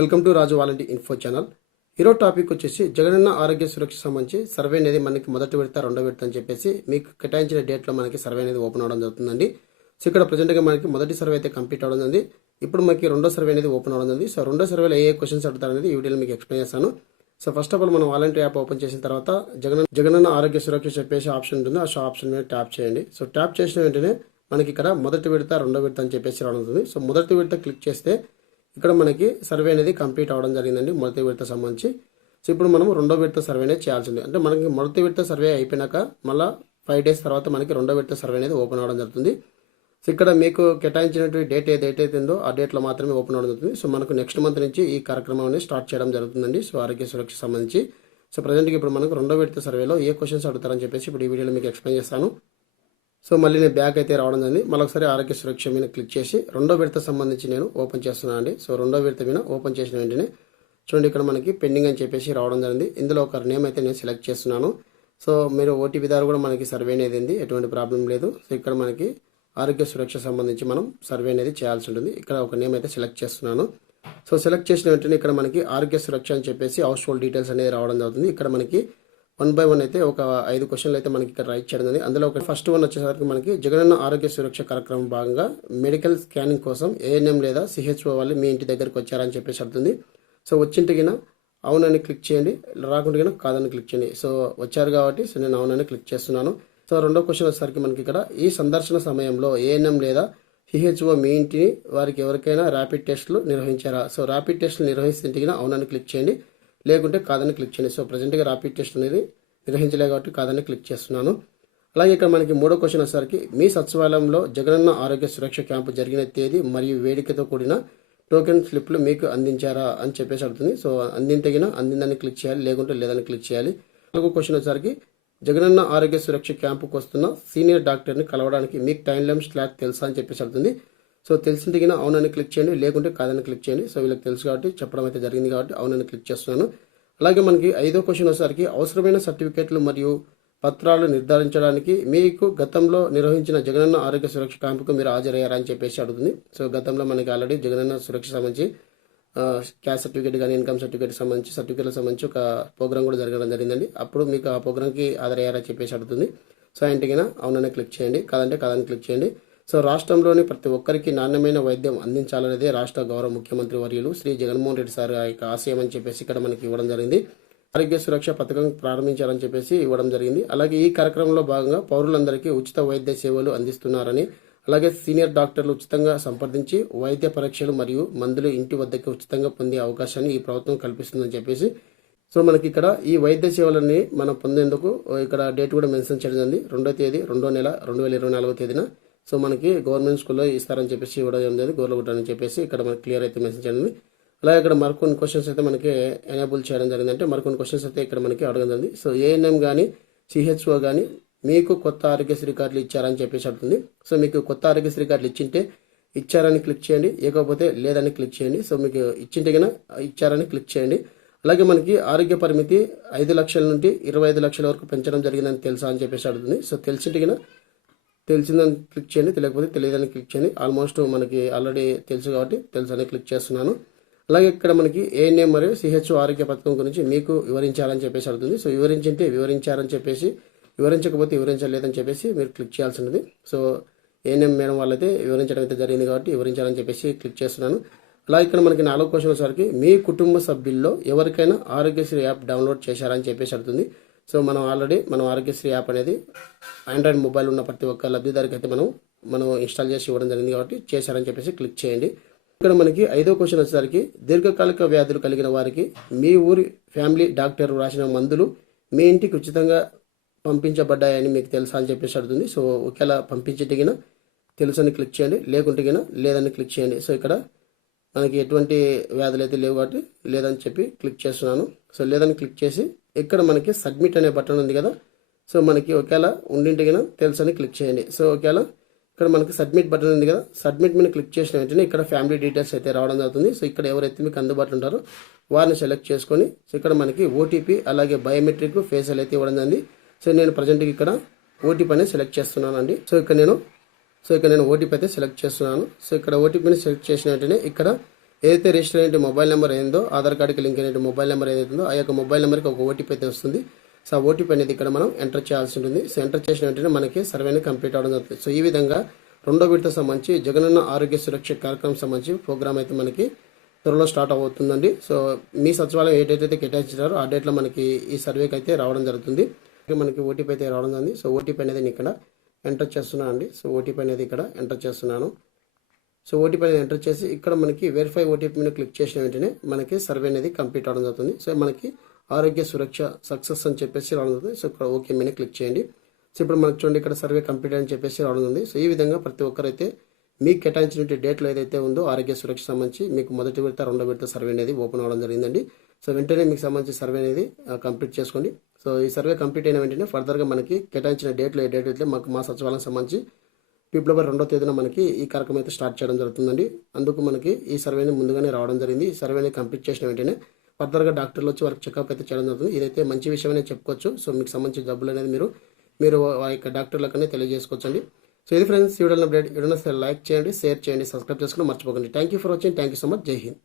Welcome to Raju volunteer info channel. ఈరోజు topic వచ్చేసి జగనన్న ఆరోగ్య సురక్ష సంబంధించి సర్వే అనేది మనకి మొదటి విడత రెండో విడత అని చెప్పేసి మీకు కేటాయించిన డేట్లో మనకి సర్వే అనేది ఓపెన్ అవడం జరుగుతుందండి. సో ఇక్కడ ప్రజెంట్గా మనకి మొదటి సర్వే అయితే కంప్లీట్ అవడం ఉంది. ఇప్పుడు మనకి రెండో సర్వే అనేది ఓపెన్ అవడం ఉంది. సో రెండో సర్వేలో ఏ క్వశ్చన్స్ అడుగుతారు అనేది ఈ వీడియోలో మీకు ఎక్స్ప్లెయిన్ చేస్తాను. సో ఫస్ట్ ఆఫ్ ఆల్ మనం వాలంటీ యాప్ ఓపెన్ చేసిన తర్వాత జగనన్న ఆరోగ్య సురక్ష చెప్పేసి ఆప్షన్ ఉంటుంది. ఆ ఆప్షన్ మీద ట్యాప్ చేయండి. సో ట్యాప్ చేసిన వెంటనే మనకి ఇక్కడ మొదటి విడత రెండో విడత అని చెప్పేసి రావడం ఉంటుంది. సో మొదటి విడత క్లిక్ చేస్తే ఇక్కడ మనకి సర్వే అనేది కంప్లీట్ అవ్వడం జరిగిందండి మొదటి విడత సంబంధించి. సో ఇప్పుడు మనం రెండో విడత సర్వే అనేది చేయాల్సింది. అంటే మనకి మొదటి విడత సర్వే అయిపోయినాక మళ్ళీ 5 days తర్వాత మనకి రెండో విడత సర్వే అనేది ఓపెన్ అవ్వడం జరుగుతుంది. సో ఇక్కడ మీకు కేటాయించినటువంటి డేట్ ఏదైతే ఉందో ఆ డేట్లో మాత్రమే ఓపెన్ అవ్వడం జరుగుతుంది. సో మనకు నెక్స్ట్ మంత్ నుంచి ఈ కార్యక్రమం అనేది స్టార్ట్ చేయడం జరుగుతుందండి. సో ఆరోగ్య సురక్ష సంబంధించి. సో ప్రజెంట్గా ఇప్పుడు మనకు రెండో విడత సర్వేలో ఏ క్వశ్చన్స్ అడుగుతారని చెప్పేసి ఇప్పుడు ఈ వీడియోలో మీకు ఎక్స్ప్లెయిన్ చేస్తాను. సో మళ్ళీ నేను బ్యాక్ అయితే రావడం జరిగింది. మరొకసారి ఆరోగ్య సురక్ష మీద క్లిక్ చేసి రెండో విడత సంబంధించి నేను ఓపెన్ చేస్తున్నాను అండి. సో రెండో విడత మీద ఓపెన్ చేసిన వెంటనే చూడండి ఇక్కడ మనకి పెండింగ్ అని చెప్పేసి రావడం జరిగింది. ఇందులో ఒక నేమ్ అయితే నేను సెలెక్ట్ చేస్తున్నాను. సో మీరు ఓటీపీ ద్వారా కూడా మనకి సర్వే అనేది ఉంది, ఎటువంటి ప్రాబ్లం లేదు. సో ఇక్కడ మనకి ఆరోగ్య సురక్ష సంబంధించి మనం సర్వే అనేది చేయాల్సి ఉంటుంది. ఇక్కడ ఒక నేమ్ అయితే సెలెక్ట్ చేస్తున్నాను. సో సెలెక్ట్ చేసిన వెంటనే ఇక్కడ మనకి ఆరోగ్య సురక్ష అని చెప్పేసి హౌస్ హోల్డ్ డీటెయిల్స్ అనేది రావడం జరుగుతుంది. ఇక్కడ మనకి 1 by 1 అయితే ఒక 5 క్వశ్చన్లు అయితే మనకి ఇక్కడ రైట్ చేయడం జరిగింది. అందులో ఒక ఫస్ట్ వన్ వచ్చేసరికి మనకి జగనన్న ఆరోగ్య సురక్ష కార్యక్రమం భాగంగా మెడికల్ స్కానింగ్ కోసం ఏఎన్ఎం లేదా సిహెచ్ఓ వాళ్ళు మీ ఇంటి దగ్గరికి వచ్చారని చెప్పేసి అడుగుతుంది. సో వచ్చింటిగిన అవునని క్లిక్ చేయండి, రాకుండా కాదని క్లిక్ చేయండి. సో వచ్చారు కాబట్టి సో నేను అవునని క్లిక్ చేస్తున్నాను. సో రెండో క్వశ్చన్ వచ్చేసరికి మనకి ఇక్కడ ఈ సందర్శన సమయంలో ఏఎన్ఎం లేదా సిహెచ్ఓ మీ ఇంటిని వారికి ఎవరికైనా ర్యాపిడ్ టెస్టులు నిర్వహించారా? సో ర్యాపిడ్ టెస్టులు నిర్వహిస్తుంటిగిన అవునని క్లిక్ చేయండి, లేకుంటే కాదని క్లిక్ చేయండి. సో ప్రజెంట్గా ర్యాపిడ్ టెస్ట్ అనేది నిర్వహించలే కాబట్టి కాదని క్లిక్ చేస్తున్నాను. అలాగే ఇక్కడ మనకి మూడో క్వశ్చన్ వచ్చేసరికి మీ సచివాలయంలో జగనన్న ఆరోగ్య సురక్ష క్యాంపు జరిగిన తేదీ మరియు వేదికతో కూడిన టోకెన్ స్లిప్లు మీకు అందించారా అని చెప్పేసి అడుగుతుంది. సో అందింతగిన అందిందని క్లిక్ చేయాలి, లేకుంటే లేదని క్లిక్ చేయాలి. నాలుగో క్వశ్చన్ వచ్చేసరికి జగనన్న ఆరోగ్య సురక్ష క్యాంపుకు వస్తున్న సీనియర్ డాక్టర్ని కలవడానికి మీకు టైం లైన్ స్లాట్ తెలుసా అని చెప్పేసి అడుగుతుంది. సో తెలిసిన తగిన అవునని క్లిక్ చేయండి, లేకుంటే కాదని క్లిక్ చేయండి. సో వీళ్ళకి తెలుసు కాబట్టి చెప్పడం అయితే జరిగింది కాబట్టి అవునని క్లిక్ చేస్తున్నాను. అలాగే మనకి ఐదో క్వశ్చన్ వచ్చేసరికి అవసరమైన సర్టిఫికేట్లు మరియు పత్రాలు నిర్ధారించడానికి మీకు గతంలో నిర్వహించిన జగనన్న ఆరోగ్య సురక్ష క్యాంపుకు మీరు హాజరయ్యారని చెప్పేసి అడుగుతుంది. సో గతంలో మనకి ఆల్రెడీ జగనన్న సురక్ష సంబంధించి క్యాస్ట్ సర్టిఫికేట్ కానీ ఇన్కమ్ సర్టిఫికేట్ సంబంధించి సర్టిఫికేట్లకు సంబంధించి ఒక ప్రోగ్రామ్ కూడా జరగడం జరిగిందండి. అప్పుడు మీకు ఆ ప్రోగ్రామ్కి హాజరయ్యారని చెప్పేసి అడుగుతుంది. సో ఇంటికైనా అవునని క్లిక్ చేయండి, కాదంటే కాదని క్లిక్ చేయండి. సో రాష్ట్రంలోని ప్రతి ఒక్కరికి నాణ్యమైన వైద్యం అందించాలనేదే రాష్ట్ర గౌరవ ముఖ్యమంత్రి వర్యులు శ్రీ జగన్మోహన్ రెడ్డి సార్ యొక్క ఆశయం అని చెప్పేసి ఇక్కడ మనకి ఇవ్వడం జరిగింది. ఆరోగ్య సురక్ష పథకం ప్రారంభించాలని చెప్పేసి ఇవ్వడం జరిగింది. అలాగే ఈ కార్యక్రమంలో భాగంగా పౌరులందరికీ ఉచిత వైద్య సేవలు అందిస్తున్నారని, అలాగే సీనియర్ డాక్టర్లు ఉచితంగా సంప్రదించి వైద్య పరీక్షలు మరియు మందులు ఇంటి వద్దకు ఉచితంగా పొందే అవకాశాన్ని ఈ ప్రభుత్వం కల్పిస్తుందని చెప్పేసి. సో మనకి ఇక్కడ ఈ వైద్య సేవలని మనం పొందేందుకు ఇక్కడ డేట్ కూడా మెన్షన్ చేయడం జరిగింది. 2వ తేదీ 2వ నెల 2024వ తేదీన సో మనకి గవర్నమెంట్ స్కూల్లో ఇస్తారని చెప్పేసి ఇవ్వడం జరిగింది, గవర్నమెంట్ అని చెప్పేసి ఇక్కడ మనకి క్లియర్ అయితే మెసేజ్ అయింది. అలాగే ఇక్కడ మరికొన్ని క్వశ్చన్స్ అయితే మనకి ఎనేబుల్ చేయడం జరిగింది. అంటే మరికొన్ని క్వశ్చన్స్ అయితే ఇక్కడ మనకి అడగడం జరిగింది. సో ఏఎన్ఎం కానీ సిహెచ్ఓ కానీ మీకు కొత్త ఆరోగ్యశ్రీ కార్డులు ఇచ్చారని చెప్పేసి అడుగుతుంది. సో మీకు కొత్త ఆరోగ్యశ్రీ కార్డులు ఇచ్చింటే ఇచ్చారని క్లిక్ చేయండి, లేకపోతే లేదని క్లిక్ చేయండి. సో మీకు ఇచ్చింటే కన్నా ఇచ్చారని క్లిక్ చేయండి. అలాగే మనకి ఆరోగ్య పరిమితి 5 లక్షల నుండి 25 లక్షల వరకు పెంచడం జరిగిందని తెలుసా అని చెప్పేసి అడుగుతుంది. సో తెలిసింటే కన్నా తెలిసిందని క్లిక్ చేయండి, తెలియకపోతే తెలియదని క్లిక్ చేయండి. ఆల్మోస్ట్ మనకి ఆల్రెడీ తెలుసు కాబట్టి తెలుసు అని క్లిక్ చేస్తున్నాను. అలాగే ఇక్కడ మనకి ఏఎన్ఎం మరియు సిహెచ్ఓ ఆరోగ్య పథకం గురించి మీకు వివరించాలని చెప్పేసి అడుగుతుంది. సో వివరించింటే వివరించారని చెప్పేసి, వివరించకపోతే వివరించలేదని చెప్పేసి మీరు క్లిక్ చేయాల్సి ఉంటుంది. సో ఏఎన్ఎం మేడం వాళ్ళైతే వివరించడం అయితే జరిగింది కాబట్టి వివరించాలని చెప్పేసి క్లిక్ చేస్తున్నాను. అలాగే ఇక్కడ మనకి 4వ క్వశ్చన్ వచ్చేసరికి మీ కుటుంబ సభ్యుల్లో ఎవరికైనా ఆరోగ్యశ్రీ యాప్ డౌన్లోడ్ చేశారని చెప్పేసి అడుగుతుంది. సో మనం ఆల్రెడీ మనం ఆరోగ్యశ్రీ యాప్ అనేది ఆండ్రాయిడ్ మొబైల్ ఉన్న ప్రతి ఒక్క లబ్ధిదారికి అయితే మనం ఇన్స్టాల్ చేసి ఇవ్వడం జరిగింది కాబట్టి చేశారని చెప్పేసి క్లిక్ చేయండి. ఇక్కడ మనకి 5వ క్వశ్చన్ వచ్చేసరికి దీర్ఘకాలిక వ్యాధులు కలిగిన వారికి మీ ఊరి ఫ్యామిలీ డాక్టర్ రాసిన మందులు మీ ఇంటికి ఉచితంగా పంపించబడ్డాయని మీకు తెలుసా అని చెప్పేసి అడుగుతుంది. సో ఒకవేళ పంపించేటిగిన తెలుసని క్లిక్ చేయండి, లేకుంటే లేదని క్లిక్ చేయండి. సో ఇక్కడ మనకి ఎటువంటి వ్యాధులు అయితే లేవు కాబట్టి లేదని చెప్పి క్లిక్ చేస్తున్నాను. సో లేదని క్లిక్ చేసి ఇక్కడ మనకి సబ్మిట్ అనే బటన్ ఉంది కదా. సో మనకి ఒకవేళ ఉండింటికి తెలుసని క్లిక్ చేయండి. సో ఒకవేళ ఇక్కడ మనకి సబ్మిట్ బటన్ ఉంది కదా, సబ్మిట్ మీద క్లిక్ చేసిన వెంటనే ఇక్కడ ఫ్యామిలీ డీటెయిల్స్ అయితే రావడం జరుగుతుంది. సో ఇక్కడ ఎవరైతే మీకు అందుబాటులో ఉంటారో వారిని సెలెక్ట్ చేసుకొని సో ఇక్కడ మనకి ఓటీపీ అలాగే బయోమెట్రిక్ ఫేషియల్ అయితే ఇవ్వడం జరిగింది. సో నేను ప్రజెంట్గా ఇక్కడ ఓటీపీ అనేది సెలెక్ట్ చేస్తున్నాను అండి. సో ఇక్కడ నేను ఓటీపీ అయితే సెలెక్ట్ చేస్తున్నాను. సో ఇక్కడ ఓటీపీని సెలెక్ట్ చేసిన వెంటనే ఇక్కడ ఏదైతే రిజిస్టర్ అయిన మొబైల్ నెంబర్ ఏందో ఆధార్ కార్డుకి లింక్ అయిన మొబైల్ నెంబర్ ఏదైతే ఉందో ఆ యొక్క మొబైల్ నెంబర్కి ఒక ఓటీపీ అయితే వస్తుంది. సో ఆ ఓటీపీ అనేది ఇక్కడ మనం ఎంటర్ చేయాల్సి ఉంటుంది. సో ఎంటర్ చేసిన వెంటనే మనకి సర్వే అనేది కంప్లీట్ అవ్వడం జరుగుతుంది. సో ఈ విధంగా రెండో విడత సంబంధించి జగనన్న ఆరోగ్య సురక్ష కార్యక్రమం సంబంధించి ప్రోగ్రామ్ అయితే మనకి త్వరలో స్టార్ట్ అవుతుందండి. సో మీ సచివాలయం ఏ డేట్ అయితే కేటాయించారో ఆ డేట్లో మనకి ఈ సర్వేకి అయితే రావడం జరుగుతుంది. మనకి ఓటీపీ అయితే రావడం జరిగింది. సో ఓటీపీ అనేది నేను ఇక్కడ ఎంటర్ చేస్తున్నాను అండి. సో ఓటీపీ అనేది ఇక్కడ ఎంటర్ చేస్తున్నాను. సో ఓటీపీ అనేది ఎంటర్ చేసి ఇక్కడ మనకి వెరిఫై ఓటీపీ మీద క్లిక్ చేసిన వెంటనే మనకి సర్వే అనేది కంప్లీట్ అవడం జరుగుతుంది. సో మనకి ఆరోగ్య సురక్ష సక్సెస్ అని చెప్పేసి రావడం జరుగుతుంది. సో ఇక్కడ ఓకే మీద క్లిక్ చేయండి. సో ఇప్పుడు మనకి చూడండి ఇక్కడ సర్వే కంప్లీట్ అని చెప్పేసి రావడం ఉంది. సో ఈ విధంగా ప్రతి ఒక్కరైతే మీకు కేటాయించిన డేట్లో ఏదైతే ఉందో ఆరోగ్య సురక్ష సంబంధించి మీకు మొదటి విడత రెండో విడత సర్వే అనేది ఓపెన్ అవ్వడం జరిగిందండి. సో వెంటనే మీకు సంబంధించి సర్వే అనేది కంప్లీట్ చేసుకోండి. సో ఈ సర్వే కంప్లీట్ అయిన వెంటనే ఫర్దర్గా మనకి కేటాయించిన డేట్లో ఏ డేట్ అయితే మాకు మా సచివాలయం సంబంధించి ఫిబ్రవరి 2వ తేదీన మనకి ఈ కార్యక్రమం అయితే స్టార్ట్ చేయడం జరుగుతుందండి. అందుకు మనకి ఈ సర్వేని ముందుగానే రావడం జరిగింది. ఈ సర్వేని కంప్లీట్ చేసిన వెంటనే ఫర్దర్గా డాక్టర్లు వచ్చి వారికి చెకప్ అయితే చేయడం జరుగుతుంది. ఇదైతే మంచి విషయమనే చెప్పుకోవచ్చు. సో మీకు సంబంధించిన జబ్బులు అనేది మీరు ఆ యొక్క డాక్టర్లకనే తెలియజేసుకోవచ్చండి. సో ఇది ఫ్రెండ్స్, ఈ వీడియోలో అప్డేట్. వీడియోని లైక్ చేయండి, షేర్ చేయండి, సబ్స్క్రైబ్ చేసుకుని మర్చిపోకండి. Thank you for watching. Thank you so much. జై హింద్.